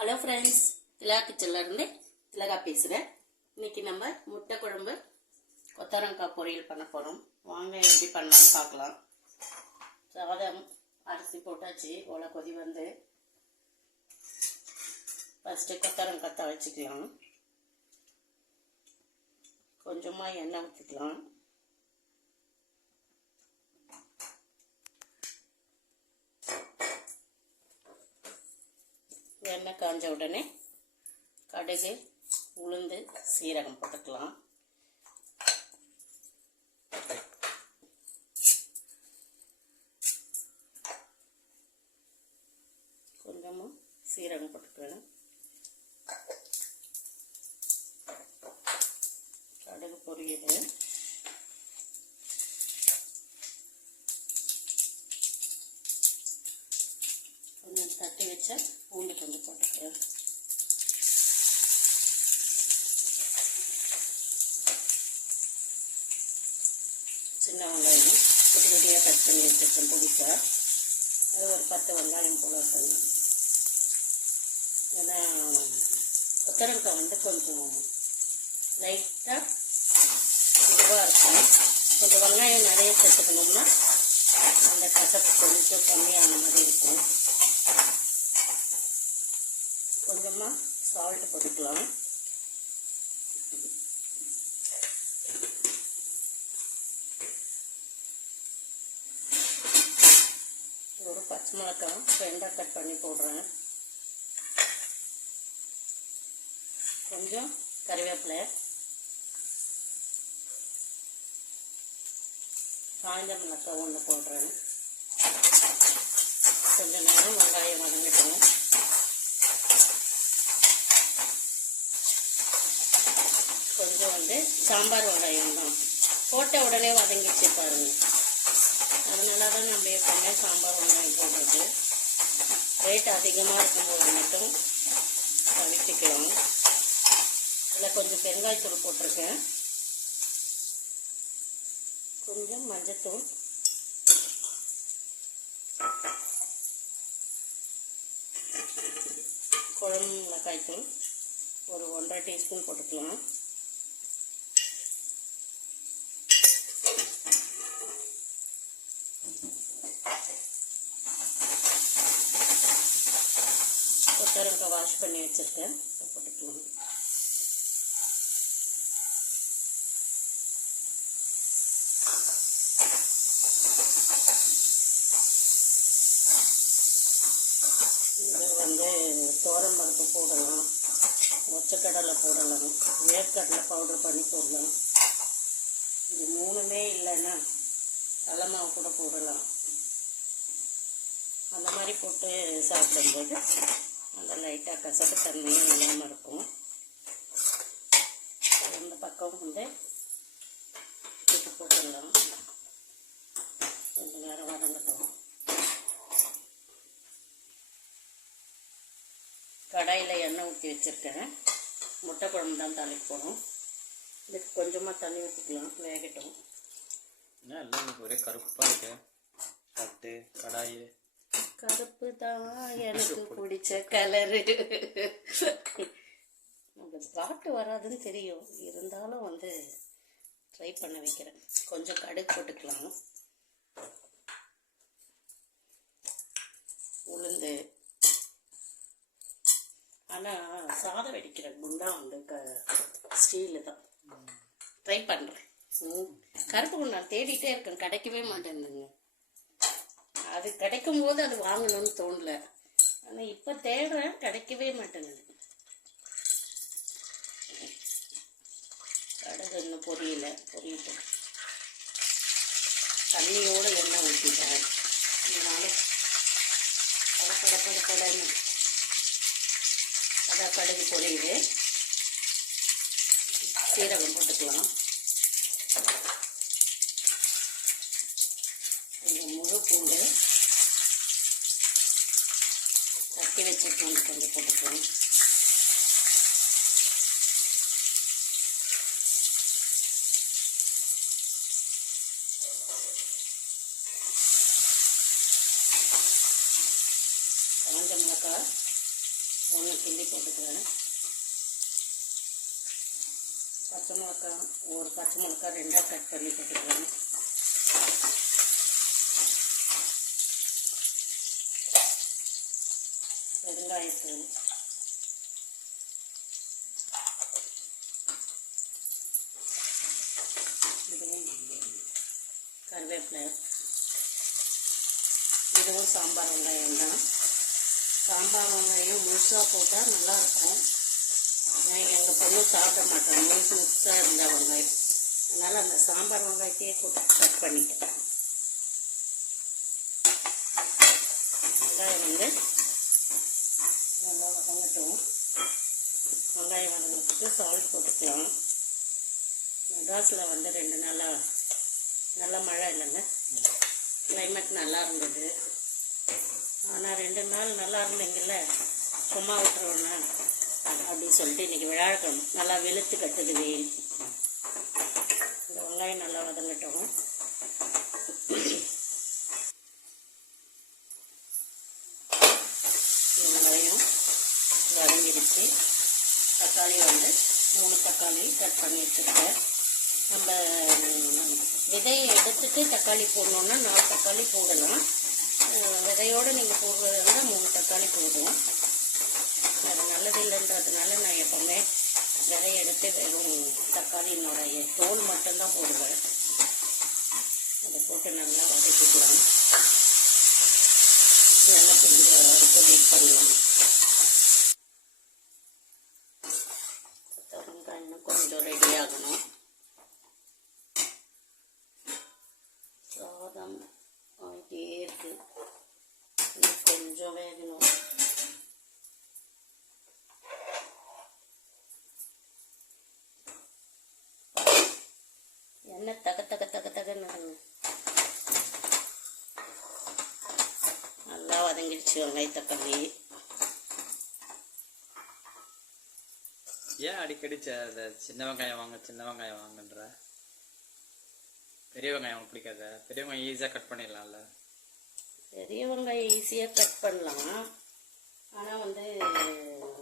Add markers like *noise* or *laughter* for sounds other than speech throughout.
Hello friends திலா கிச்சன்லேருந்து திலகா பேசுகிறேன் இன்னைக்கு நம்ம முட்டை குழம்பு கொத்தரங்காய் பொரியல் பண்ண போகிறோம் வாங்க எப்படி பண்ணலாம்னு பார்க்கலாம். சாதம் அரிசி போட்டாச்சு. ஓலை கொதி வந்து ஃபஸ்ட்டு கொத்தரங்காய் வச்சுக்கலாம் கொஞ்சமாக எண்ணெய் ஊற்றிக்கலாம் எண்ணெய் காஞ்ச உடனே கடுகு உளுந்து சீரகம் போட்டுக்கலாம். கொஞ்சமாக சீரகம் போட்டுக்கலாம் கடுகு பொரியல். தட்டி வச்ச பூண்டு கொஞ்சம் போட்டுக்கிறேன். சின்ன வெங்காயம் குட்டி குட்டியாக கட் பண்ணி வச்சுருக்கேன் பிடிக்க அது ஒரு பத்து வெங்காயம் போல வைக்கணும் ஏன்னா கொத்தரங்காய் வந்து கொஞ்சம் லைட்டாக இதுவாக இருக்கும். கொஞ்சம் வெங்காயம் நிறைய சேர்த்துக்கணும்னா அந்த கசப்பு கொஞ்சம் கம்மியான மாதிரி இருக்கும். கொஞ்சமாக சால்ட் போட்டுக்கலாம். ஒரு பச்சை மிளகாய் ரெண்டாக கட் பண்ணி போடுறேன். கொஞ்சம் கறிவேப்பிலை காய்ந்த மிளகாய் ஒன்று போடுறேன். கொஞ்சம் நேரம் வெங்காயம் வதங்கிட்டோம் கொஞ்சம் வந்து சாம்பார் வடையும் தான் போட்ட உடனே வதங்கிச்சு பாருங்க. அதனால தான் நம்ம எப்பவுமே சாம்பார் வெங்காயம் போடுறது. ரேட் அதிகமாக இருக்கும்போது மட்டும் தவிர்த்துக்கலாம். இதில் கொஞ்சம் பெருங்காயத்தூள் போட்டிருக்கேன். கொஞ்சம் மஞ்சத்தூள். குழம்பு மிளகாய்த்தூள். ஒரு ஒன்றரை டீஸ்பூன் போட்டுக்கலாம். கொத்தரங்காய் வாஷ் பண்ணி வச்சுருக்கேன். போட்டுக்கலாம். தோரம் பருப்பு போடலாம். ஒச்சக்கடலை போடலாம். வேர்க்கடலை பவுடர் பண்ணி போடலாம். இது மூணுமே இல்லைன்னா கடலை மாவு கூட போடலாம். அந்த மாதிரி போட்டு சாப்பிடும்போது அந்த லைட்டாக கசப்பு தன்மையும் இல்லாமல் இருக்கும். இந்த பக்கம் வந்து இது போட்டுடலாம். கொஞ்ச நேரம் வதங்கட்டும். கடாயில் எண்ணெய் ஊற்றி வச்சுருக்கேன். முட்டை குழம்பு தான் தலைக்கு போகணும் இதுக்கு கொஞ்சமாக தண்ணி ஊற்றிக்கலாம் வேகட்டும். என்ன எல்லாம் ஒரே கருப்பாக இருக்கு. தட்டு கடாயி. கருப்பு தான் எனக்கு பிடிச்ச கலரு நமக்கு பாட்டு வராதுன்னு தெரியும். இருந்தாலும் வந்து ட்ரை பண்ண வைக்கிறேன். கொஞ்சம் கடுகு போட்டுக்கலாம். உளுந்து. ஆனால் சாதம் வெடிக்கிற குண்டா வந்து க ஸ்டீலு தான். ட்ரை பண்ணுறேன் கருப்பு குண்டா தேடிட்டே இருக்கேன். கிடைக்கவே மாட்டேங்குதுங்க. அது கிடைக்கும் போது அது வாங்கணும்னு தோணல. ஆனால் இப்போ தேடுறேன் கிடைக்கவே மாட்டேங்குது. கடுகு இன்னும் பொரியல பொரியட்டும். தண்ணியோட எண்ணெய் ஊற்றிட்டேன் இதனால பட பட பட அதான் கடுகு பொரியுது சீரகம் போட்டுக்கலாம். கொஞ்சம் பூண்டு. தட்டி வச்ச பூண்டு கொஞ்சம் போட்டுக்கலாம் காஞ்ச மிளகாய் ஒன்று கிள்ளி போட்டுக்கிறேன். பச்சை மிளகா ஒரு பச்சை மிளகா ரெண்டாக கட் பண்ணி போட்டுக்கிறேன். பெருங்காயத்தூள் இதுவும் கருவேப்பிலை. இதுவும் சாம்பார் வெங்காயம் தான். சாம்பார் வெங்காயம் முழுசாக போட்டால் நல்லாயிருக்கும் எங்கள் பொண்ணு சாப்பிட மாட்டோம் முழுசு முழுசாக இருந்த வெங்காயம். அதனால் அந்த சாம்பார் வெங்காயத்தையே போட்டு கட் பண்ணிட்டேன் வெங்காயம் வந்து நல்லா வதங்கட்டும் வெங்காயம் வதங்கிறதுக்கு சால்ட் போட்டுக்கலாம். மெட்ராஸில் வந்து ரெண்டு நாளாக நல்ல மழை இல்லைங்க. கிளைமேட் நல்லா இருந்தது. ஆனால் ரெண்டு நாள் நல்லா இருந்தீங்கல்ல? சும்மா விட்டுருவோண்ணா அப்படின்னு சொல்லிட்டு இன்றைக்கி விழாக்கணும் நல்லா வெளுத்து கட்டுது வெயில். இந்த வெங்காயம் நல்லா வதங்கட்டும் இந்த வெங்காயம் வதங்கிடுச்சு தக்காளி வந்து மூணு தக்காளி கட் பண்ணி வச்சுருக்கேன். நம்ம விதையை எடுத்துட்டு தக்காளி போடணுன்னா நாலு தக்காளி போடலாம். விதையோடு நீங்கள் போடுறதா மூணு தக்காளி போடுவோம் அது நல்லதில்லைன்றதுனால நான் எப்போவுமே விதையை எடுத்து வெறும் தக்காளியினுடைய தோல் மட்டும்தான் போடுவேன். அதை போட்டு நல்லா வதக்கிக்கலாம். நல்லா கொஞ்சம் வரைக்கும் வெயிட் பண்ணலாம் வெங்காயம் இன்னும் கொஞ்சம் ரெடி ஆகணும் சாதம் ஆகிட்டே இருக்கு கொஞ்சம் வேகணும் எண்ணெய் தக தக தக தகன்னு நல்லா வதங்கிடுச்சு வெங்காயத்தை பண்ணி ஏன் அடிக்கடி ச- சின்ன வெங்காயம் வாங்க சின்ன வெங்காயம் வாங்கன்ற? பெரிய வெங்காயம் பிடிக்காத? பெரிய வெங்காயம் ஈஸியாக கட் பண்ணிடலாம்ல. பெரிய வெங்காயம் ஈஸியாக கட் பண்ணலாம். ஆனால் வந்து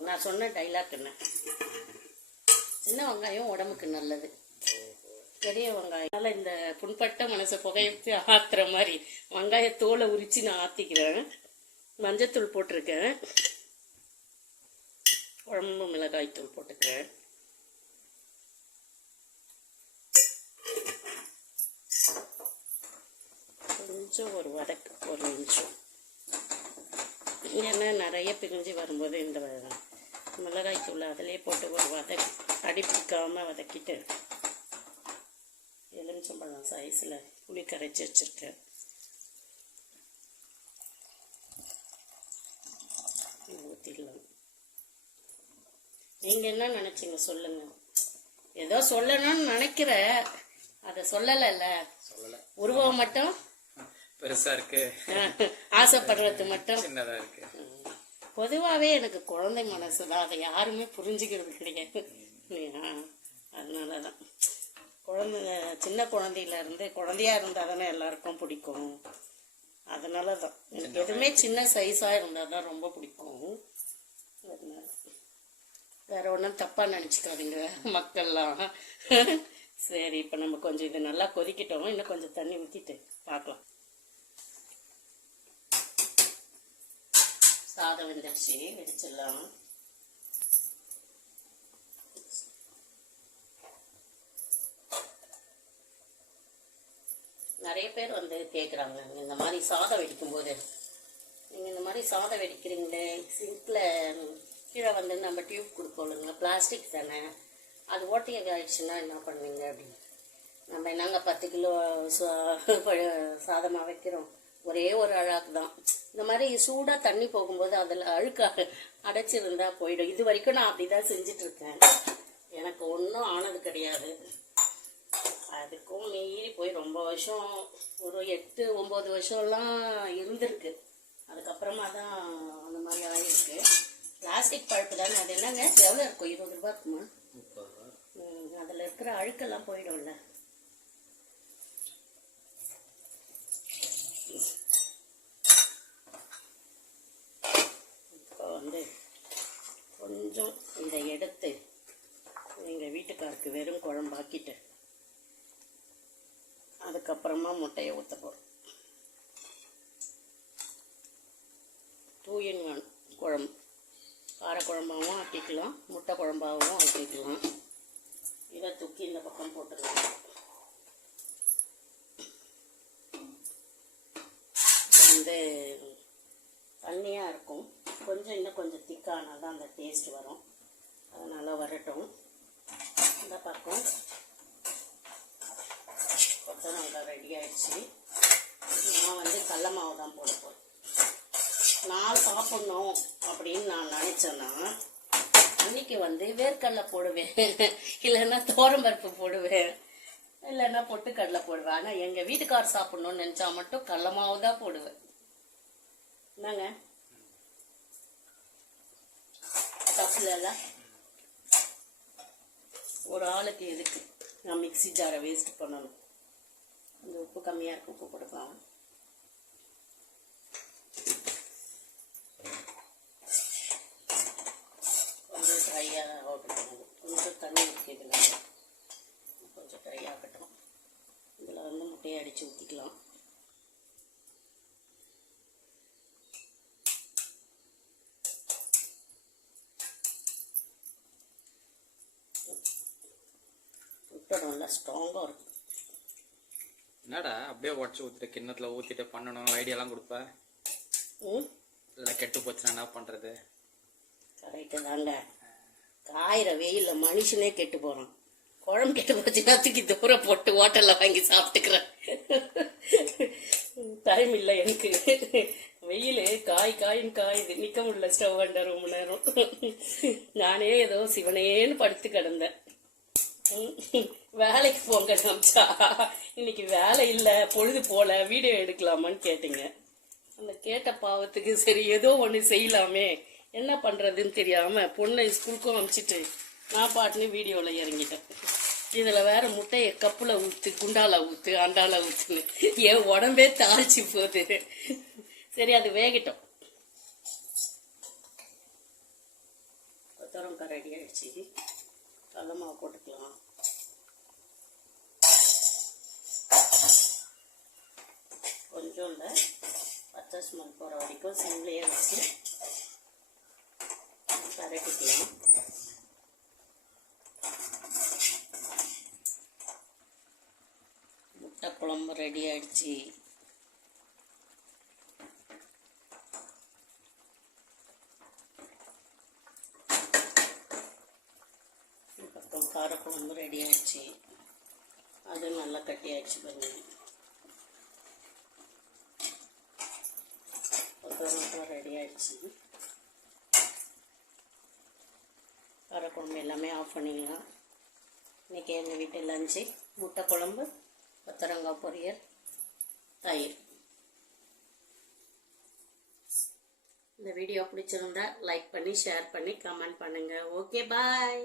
நான் சொன்ன டைலாக் என்ன? சின்ன வெங்காயம் உடம்புக்கு நல்லது. பெரிய வெங்காயம் அதனால் இந்த புண்பட்ட மனசை புகையத்து ஆத்துற மாதிரி வெங்காய தோலை உரித்து நான் ஆற்றிக்கிறேன் மஞ்சத்தூள் போட்டிருக்கேன். குழம்பு மிளகாய் தூள் போட்டுக்கிறேன் கொஞ்சம் ஒரு வதக்கு ஒரு நிமிஷம். ஏன்னா நிறைய பிரிஞ்சு வரும்போது இந்த மிளகாய் தூள் அதிலே போட்டு ஒரு வதக் அடி வதக்கிட்டு எலுமிச்சம்பழம் சைஸில் புளி கரைச்சி வச்சுருக்கேன். ஊற்றிடலாம் நீங்கள் என்ன நினச்சிங்க? சொல்லுங்கள் ஏதோ சொல்லணும்னு நினைக்கிற அதை சொல்லலைல்ல? சொல்லலை. உருவம் மட்டும்? பெருசாக இருக்கு. ஆசைப்படுறது மட்டும்? சின்னதாக இருக்கு. பொதுவாகவே எனக்கு குழந்தை மனசு தான் அதை யாருமே புரிஞ்சுக்கிறது கிடையாது. இல்லையா? அதனால தான் குழந்தை சின்ன குழந்தையில இருந்து குழந்தையா இருந்தால் தானே எல்லாருக்கும் பிடிக்கும். அதனால தான் எனக்கு எதுவுமே சின்ன சைஸாக இருந்தால் தான் ரொம்ப பிடிக்கும். வேற ஒன்றும் தப்பாக நினச்சிக்காதீங்க மக்கள்லாம். சரி இப்போ நம்ம கொஞ்சம் இது நல்லா கொதிக்கிட்டோம். இன்னும் கொஞ்சம் தண்ணி ஊற்றிட்டு பார்க்கலாம். சாதம் வெந்துடுச்சு வெடிச்சிடலாம். நிறைய பேர் வந்து கேட்குறாங்க இந்த மாதிரி சாதம் வெடிக்கும்போது. நீங்கள் இந்த மாதிரி சாதம் வெடிக்கிறீங்களே சிங்கில் கீழே வந்து நம்ம டியூப் கொடுக்கணுங்க பிளாஸ்டிக் தானே. அது ஓட்டை ஆயிடுச்சுன்னா என்ன பண்ணுவீங்க அப்படின்னு? நம்ம என்னங்க பத்து கிலோ *laughs* சாதமாக வைக்கிறோம்? ஒரே ஒரு அழாக்கு தான். இந்த மாதிரி சூடாக தண்ணி போகும்போது அதில் அழுக்காக அடைச்சிருந்தா போயிடும். இது வரைக்கும் நான் அப்படி தான் செஞ்சுட்டு இருக்கேன் எனக்கு ஒன்றும் ஆனது கிடையாது. அதுக்கும் மீறி போய் ரொம்ப வருஷம் ஒரு எட்டு ஒம்பது வருஷம்லாம் இருந்திருக்கு. அதுக்கப்புறமா தான் அந்த மாதிரி ஆகிருக்கு பிளாஸ்டிக் பழுப்பு தானே அது என்னங்க? எவ்வளோ இருக்கும்? இருபது ரூபா இருக்குமா? அதில் இருக்கிற அழுக்கெல்லாம் போயிடும்ல. இப்போ வந்து கொஞ்சம் இதை எடுத்து எங்கள் வீட்டுக்காருக்கு வெறும் குழம்பாக்கிட்டு அதுக்கப்புறமா முட்டையை ஊற்ற போகிறோம் டூ இன் ஒன் குழம்பு. குழம்பாகவும் ஆக்கிக்கலாம். முட்டை குழம்பாகவும் ஆக்கிக்கலாம். இதை தூக்கி இந்த பக்கம் போட்டுக்கலாம். வந்து தண்ணியாக இருக்கும். கொஞ்சம் இன்னும் கொஞ்சம் திக்கானால் தான் அந்த டேஸ்ட் வரும். அதனால் வரட்டும். இந்த பக்கம் கொத்தமல்லி ரெடி ஆயிடுச்சு. நான் வந்து கடல மாவு தான் போடுறேன். நாள் நான் சாப்பிட்ணும் அப்படின்னு நான் நினச்சேன்னா அன்னைக்கு வந்து வேர்க்கடலை போடுவேன். இல்லைன்னா தோரம்பருப்பு போடுவேன். இல்லைன்னா பொட்டுக்கடலை போடுவேன். ஆனால் எங்கள் வீட்டுக்கார் சாப்பிட்ணுன்னு நினச்சா மட்டும் கடல மாவு தான் போடுவேன். என்னங்க? தப்புல ஒரு ஆளுக்கு எதுக்கு? நான் மிக்சி ஜாரை வேஸ்ட் பண்ணணும். அந்த உப்பு கம்மியாக இருக்கு உப்பு கொடுக்கலாம் கொஞ்சம் ட்ரையாக ஆகட்டும் கொஞ்சம் தண்ணி ஊற்றிக்கல கொஞ்சம் ட்ரை ஆகட்டும். இதில் வந்து முட்டையை அடித்து ஊற்றிக்கலாம் முட்டை நல்லா ஸ்ட்ராங்காக இருக்கும் என்னடா அப்படியே உடச்சி ஊற்றிட்டு கிண்ணத்தில் ஊற்றிட்டு பண்ணணும் ஐடியாலாம் கொடுப்ப? ம்? இல்லை கெட்டு போச்சுன்னா என்ன பண்ணுறது கரெக்டு தாங்க. காயிற வெயில்ல மனுஷனே கெட்டு போறான். குழம்பு கெட்டு போச்சுன்னா தூக்கி தூரம் போட்டு ஹோட்டல்ல வாங்கி சாப்பிட்டுக்கிறேன். டைம் இல்லை எனக்கு. வெயில் காய் காயின் காயுது நிற்க முடியல ஸ்டவ் அண்ட ரொம்ப நேரம். நானே ஏதோ சிவனேன்னு படுத்து கிடந்தேன். வேலைக்கு போங்க நம்சா இன்னைக்கு வேலை இல்லை பொழுது போல வீடியோ எடுக்கலாமான்னு கேட்டீங்க. அந்த கேட்ட பாவத்துக்கு சரி ஏதோ ஒன்று செய்யலாமே. என்ன பண்ணுறதுன்னு தெரியாமல் பொண்ணை ஸ்கூலுக்கும் அனுப்பிச்சிட்டு நான் பாட்டுன்னு வீடியோவில் இறங்கிட்டேன். இதில் வேறு முட்டையை கப்பில் ஊற்று குண்டால ஊற்று அண்டால ஊற்றுன்னு என் உடம்பே தாழ்ச்சி போகுது. சரி அது வேகட்டும். கொத்தரங்காய் ரெடி ஆகிடுச்சு கடல மாவு போட்டுக்கலாம். கொஞ்சம் இல்லை பச்சை ஸ்மெல் போகிற வரைக்கும் சிம்லேயே வச்சு கரட்டிக்கலாம் முட்டை குழம்பு ரெடி ஆயிடுச்சு. இந்த பக்கம் காரக்குழம்பு ரெடி ஆயிடுச்சு. அது நல்லா கட்டி ஆயிடுச்சு பாருங்க. கொத்தமல்லி ரெடி ஆயிடுச்சு. குழம்பு எல்லாமே ஆஃப் பண்ணிக்கலாம் இன்றைக்கி எங்கள் வீட்டு லஞ்சு முட்டை குழம்பு கொத்தரங்காய் பொரியல் தயிர். இந்த வீடியோ பிடிச்சிருந்தா லைக் பண்ணி ஷேர் பண்ணி கமெண்ட் பண்ணுங்கள் ஓகே பாய்